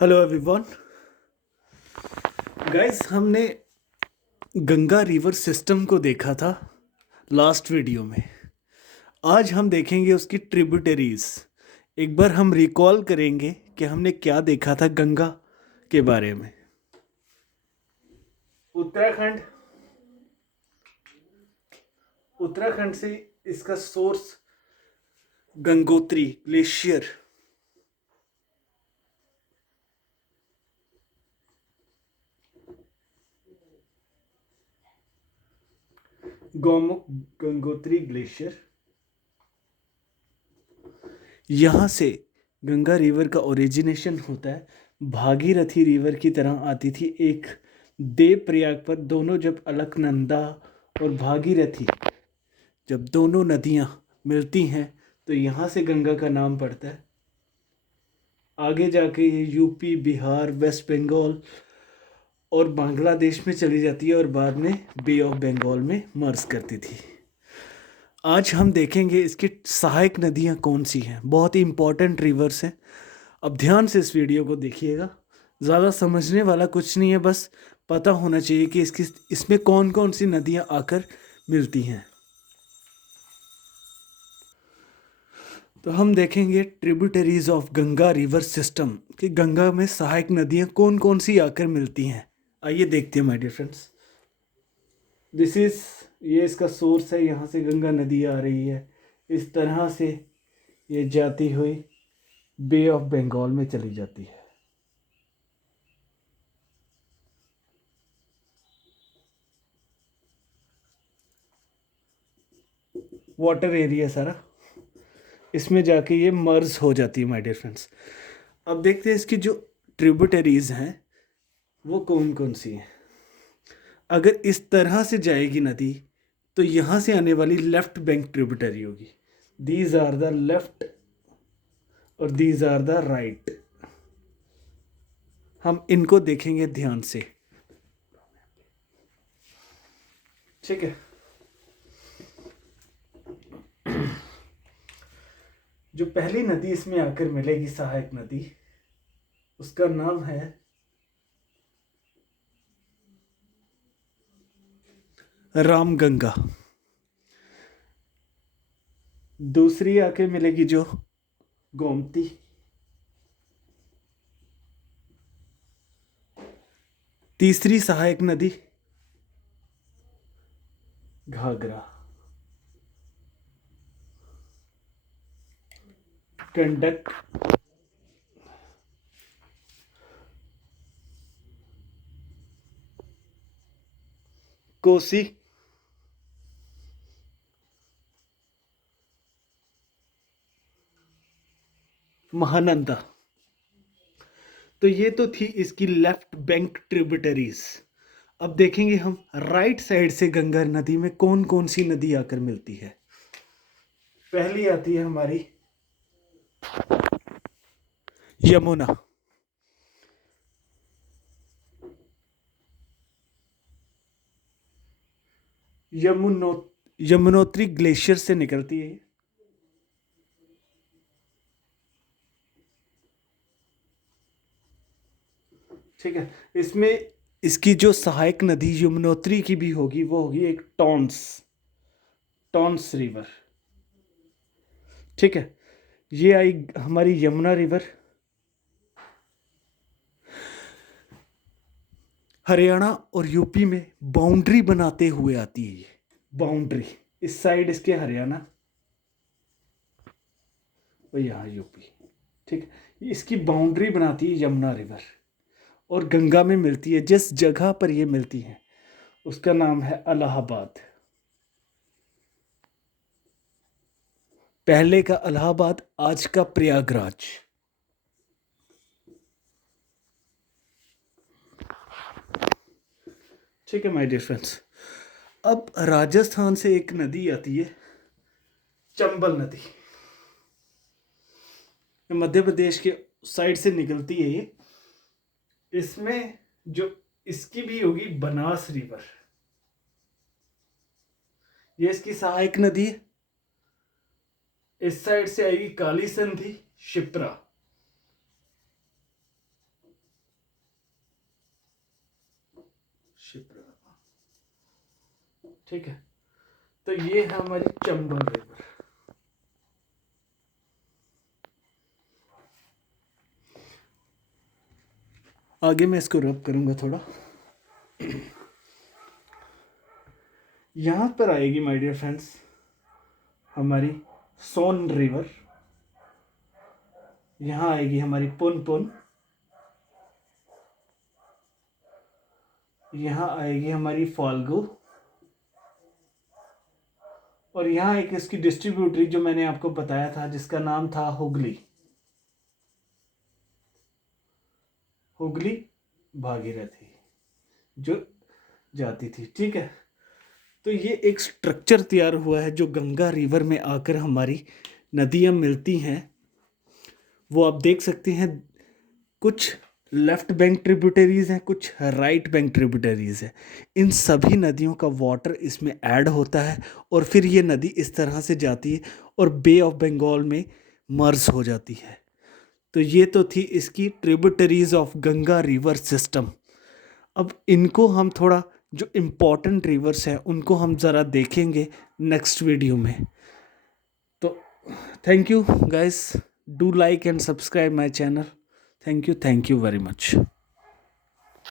Hello everyone. Guys, हमने Ganga river system को देखा था लास्ट वीडियो में। आज हम देखेंगे उसकी ट्रिब्यूटरीज। एक बार हम रिकॉल करेंगे कि हमने क्या देखा था गंगा के बारे में। उत्तराखंड उत्तराखंड से इसका source Gangotri glacier. Gaumukh Gangotri glacier, यहाँ से गंगा रिवर का ओरिजिनेशन होता है। भागीरथी रिवर की तरह आती थी एक देवप्रयाग पर। दोनों जब अलकनंदा और भागीरथी, जब दोनों नदियाँ मिलती हैं तो यहाँ से गंगा का नाम पड़ता है। आगे जाके ये यूपी, बिहार, वेस्ट बंगाल और बांग्लादेश में चली जाती है और बाद में बे ऑफ बंगाल में मर्ज करती थी। आज हम देखेंगे इसकी सहायक नदियाँ कौन सी हैं। बहुत ही इंपॉर्टेंट रिवर्स हैं। अब ध्यान से इस वीडियो को देखिएगा। ज़्यादा समझने वाला कुछ नहीं है, बस पता होना चाहिए कि इसमें कौन कौन सी नदियाँ आकर मिलती हैं। तो हम देखेंगे tributaries of Ganga river system कि गंगा में सहायक नदियाँ कौन कौन सी आकर मिलती हैं। आइए देखते हैं माय डियर फ्रेंड्स। ये इसका सोर्स है। यहाँ से गंगा नदी आ रही है, इस तरह से ये जाती हुई बे ऑफ बंगाल में चली जाती है। वाटर एरिया सारा, इसमें जाके ये मर्ज हो जाती है माय डियर फ्रेंड्स। अब देखते हैं इसकी जो ट्रिब्यूटरीज हैं वो कौन कौन सी हैं। अगर इस तरह से जाएगी नदी तो यहाँ से आने वाली लेफ्ट बैंक ट्रिब्यूटरी होगी। दीज आर द लेफ्ट और दीज आर द राइट। हम इनको देखेंगे ध्यान से, ठीक है। जो पहली नदी इसमें आकर मिलेगी सहायक नदी, उसका नाम है रामगंगा। दूसरी आके मिलेगी जो गोमती। तीसरी सहायक नदी घाघरा। गंडक, कोसी, महानंदा। तो ये तो थी इसकी लेफ्ट बैंक ट्रिब्यूटरीज। अब देखेंगे हम राइट साइड से गंगा नदी में कौन कौन सी नदी आकर मिलती है। पहली आती है हमारी यमुना। यमुनोत्री ग्लेशियर से निकलती है। ठीक है। इसमें इसकी जो सहायक नदी यमुनोत्री की भी होगी वो होगी एक टॉन्स, टॉन्स रिवर। ठीक है। ये आई हमारी यमुना रिवर। हरियाणा और यूपी में बाउंड्री बनाते हुए आती है ये बाउंड्री। इस साइड इसके हरियाणा और यहाँ यूपी। ठीक है। इसकी बाउंड्री बनाती है यमुना रिवर और गंगा में मिलती है। जिस जगह पर ये मिलती है उसका नाम है इलाहाबाद। पहले का इलाहाबाद, आज का प्रयागराज। ठीक है माय डियर फ्रेंड्स। अब राजस्थान से एक नदी आती है, चंबल नदी। मध्य प्रदेश के साइड से निकलती है ये। इसमें जो इसकी भी होगी बनास रिवर, ये इसकी सहायक नदी है। इस साइड से आएगी काली संधि, शिप्रा। शिप्रा, ठीक है। तो ये है हमारी चंबल रिवर। आगे मैं इसको रब करूंगा थोड़ा। यहां पर आएगी माय डियर फ्रेंड्स हमारी सोन रिवर, यहां आएगी हमारी पुनपुन, यहां आएगी हमारी फाल्गु, और यहां एक इसकी डिस्ट्रीब्यूटरी जो मैंने आपको बताया था जिसका नाम था हुगली, हुगली भागीरथी जो जाती थी, ठीक है। तो ये एक स्ट्रक्चर तैयार हुआ है जो गंगा रिवर में आकर हमारी नदियां मिलती हैं, वो आप देख सकते हैं। कुछ लेफ्ट बैंक ट्रिब्यूटरीज हैं, कुछ राइट बैंक ट्रिब्यूटरीज हैं। इन सभी नदियों का वाटर इसमें ऐड होता है और फिर ये नदी इस तरह से जाती है और बे ऑफ बंगाल में मर्ज हो जाती है। तो ये तो थी इसकी tributaries of Ganga river system. अब इनको हम थोड़ा जो इम्पोर्टेंट रिवर्स हैं उनको हम ज़रा देखेंगे नेक्स्ट वीडियो में। तो thank you guys, do like and subscribe my channel. Thank you very much.